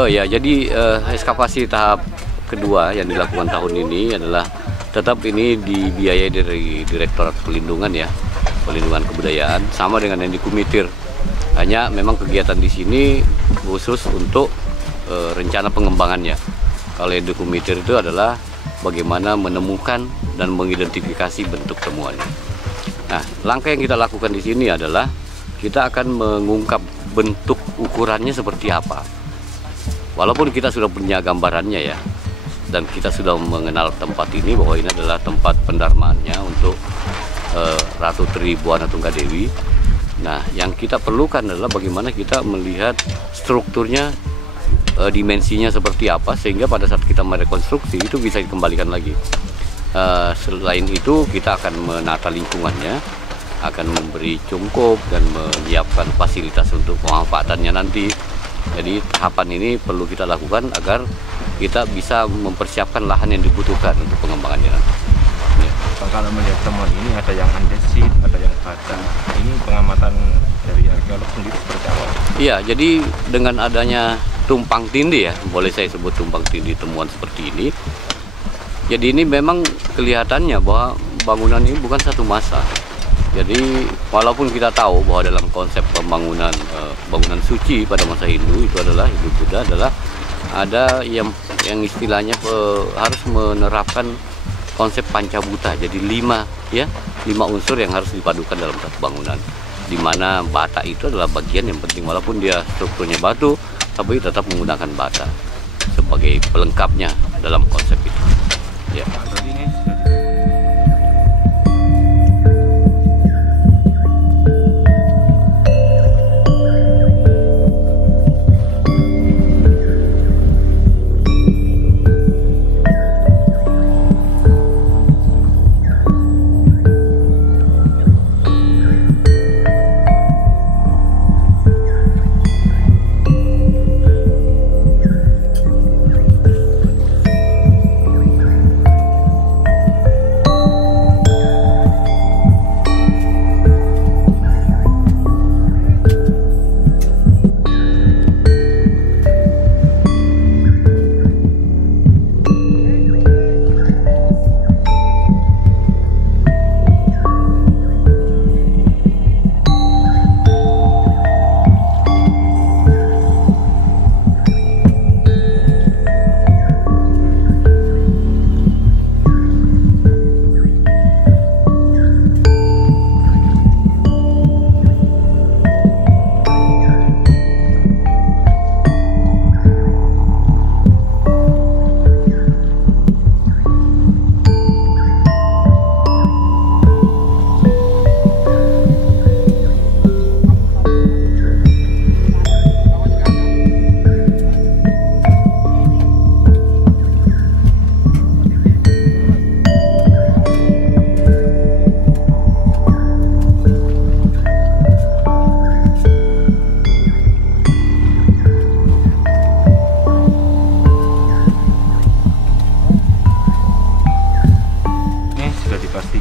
Oh ya, jadi ekskavasi tahap kedua yang dilakukan tahun ini adalah tetap ini dibiayai dari Direktorat Pelindungan ya, Pelindungan Kebudayaan, sama dengan yang di Kumitir. Hanya memang kegiatan di sini khusus untuk rencana pengembangannya. Kalau yang di Kumitir itu adalah bagaimana menemukan dan mengidentifikasi bentuk temuannya. Nah, langkah yang kita lakukan di sini adalah kita akan mengungkap bentuk ukurannya seperti apa. Walaupun kita sudah punya gambarannya ya, dan kita sudah mengenal tempat ini bahwa ini adalah tempat pendarmaannya untuk Ratu Tribuana Tunggadewi. Nah, yang kita perlukan adalah bagaimana kita melihat strukturnya, dimensinya seperti apa, sehingga pada saat kita merekonstruksi itu bisa dikembalikan lagi. Selain itu, kita akan menata lingkungannya, akan memberi cungkup dan menyiapkan fasilitas untuk pemanfaatannya nanti. Jadi tahapan ini perlu kita lakukan agar kita bisa mempersiapkan lahan yang dibutuhkan untuk pengembangannya nanti. Ya. Kalau melihat temuan ini ada yang andesit, ada yang bata. Ini pengamatan dari arkeolog sendiri seperti apa? Iya, jadi dengan adanya tumpang tindih ya, boleh saya sebut tumpang tindih temuan seperti ini. Jadi ini memang kelihatannya bahwa bangunan ini bukan satu masa. Jadi walaupun kita tahu bahwa dalam konsep pembangunan bangunan suci pada masa Hindu itu adalah Hindu Buddha adalah ada yang istilahnya harus menerapkan konsep pancabuta. Jadi lima unsur yang harus dipadukan dalam satu bangunan. Di mana bata itu adalah bagian yang penting, walaupun dia strukturnya batu, tapi tetap menggunakan bata sebagai pelengkapnya dalam konsep itu. Ya.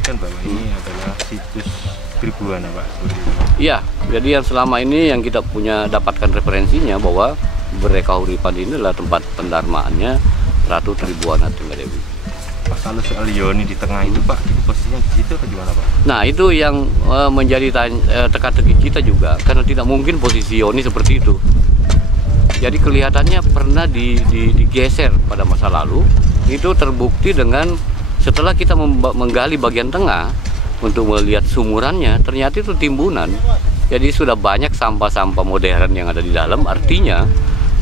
Bahwa ini adalah situs Tribuana, Pak. Iya, jadi yang selama ini yang kita punya dapatkan referensinya bahwa Berrekahuripan ini adalah tempat pendarmaannya Ratu Tribuana Tunggadewi. Pak, kalau soal Yoni di tengah itu, Pak, itu posisinya di situ atau gimana, Pak? Nah, itu yang menjadi teka-teki kita juga, karena tidak mungkin posisi Yoni seperti itu. Jadi kelihatannya pernah digeser pada masa lalu. Itu terbukti dengan setelah kita menggali bagian tengah untuk melihat sumurannya, ternyata itu timbunan. Jadi sudah banyak sampah-sampah modern yang ada di dalam, artinya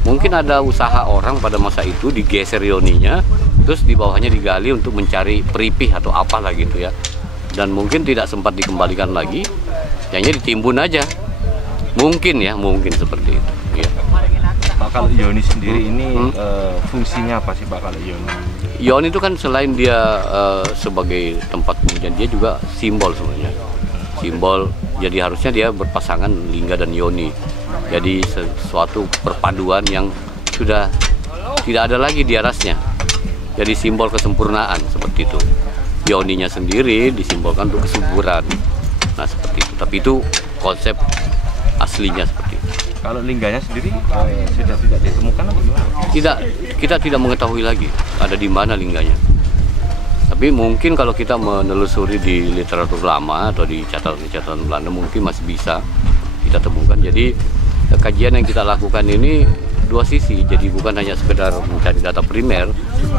mungkin ada usaha orang pada masa itu digeser yoninya, terus di bawahnya digali untuk mencari peripih atau apalah gitu ya. Dan mungkin tidak sempat dikembalikan lagi, hanya ditimbun aja. Mungkin ya, mungkin seperti itu. Ya. Pak, kalau Yoni sendiri ini fungsinya apa sih, Pak, kalau Yoni? Yoni itu kan selain dia sebagai tempat pengujian, dia juga simbol sebenarnya. Simbol, jadi harusnya dia berpasangan lingga dan yoni. Jadi sesuatu perpaduan yang sudah tidak ada lagi di arasnya. Jadi simbol kesempurnaan seperti itu. Yoninya sendiri disimbolkan untuk kesuburan. Nah seperti itu. Tapi itu konsep aslinya seperti itu. Kalau lingganya sendiri sudah tidak ditemukan atau gimana? Tidak, kita tidak mengetahui lagi ada di mana lingganya. Tapi mungkin kalau kita menelusuri di literatur lama atau di catatan-catatan Belanda mungkin masih bisa kita temukan. Jadi kajian yang kita lakukan ini dua sisi. Jadi bukan hanya sekedar mencari data primer,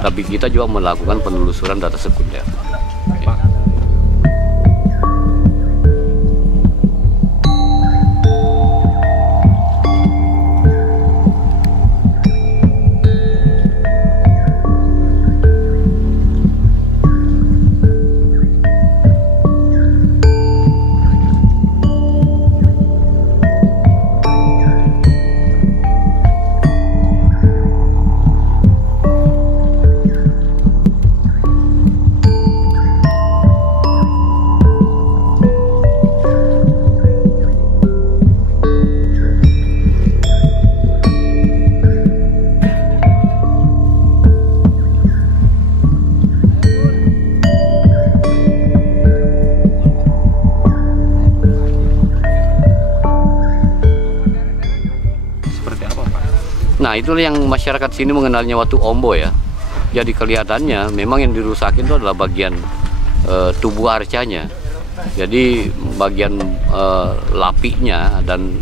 tapi kita juga melakukan penelusuran data sekunder. Pak, Nah, itulah yang masyarakat sini mengenalnya Watu Ombo ya. Jadi kelihatannya memang yang dirusakin itu adalah bagian tubuh arcanya. Jadi bagian lapinya dan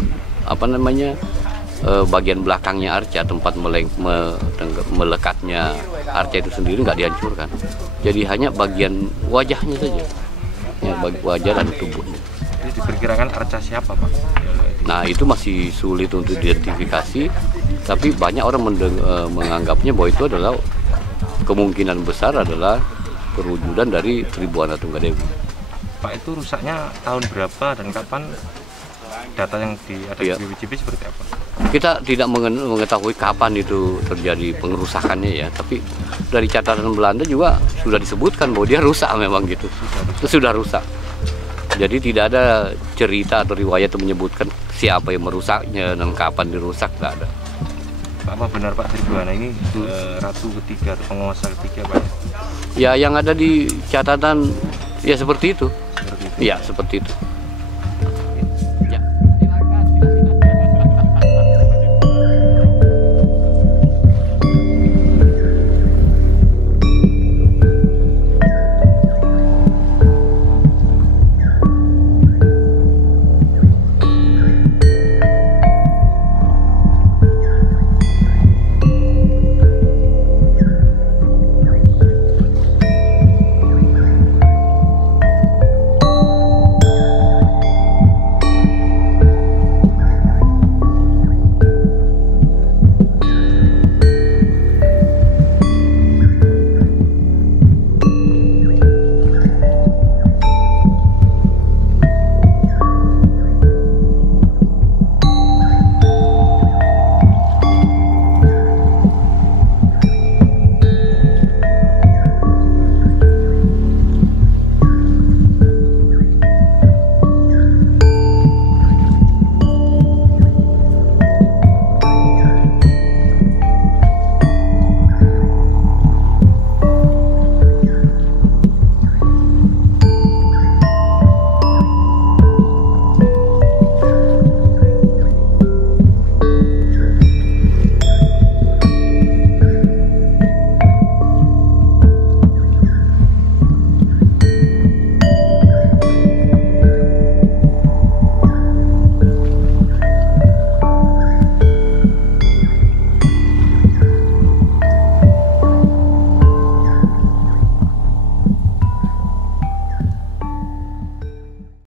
bagian belakangnya arca, tempat melekatnya arca itu sendiri nggak dihancurkan. Jadi hanya bagian wajahnya saja, ya, wajah dan tubuhnya. Jadi diperkirakan arca siapa, Pak? Nah, itu masih sulit untuk diidentifikasi, tapi banyak orang menganggapnya bahwa itu adalah kemungkinan besar adalah perwujudan dari Tribuana Tunggadewi. Pak, itu rusaknya tahun berapa dan kapan? Data yang ada di BPJB seperti apa? Kita tidak mengetahui kapan itu terjadi pengerusakannya ya, tapi dari catatan Belanda juga sudah disebutkan bahwa dia rusak memang gitu. Sudah rusak. Jadi tidak ada cerita atau riwayat yang menyebutkan siapa yang merusaknya dan kapan dirusak, nggak ada. Apa benar Pak Tribuana ini ratu ketiga atau penguasa ketiga, Pak? Ya, yang ada di catatan ya seperti itu. Ya, seperti itu.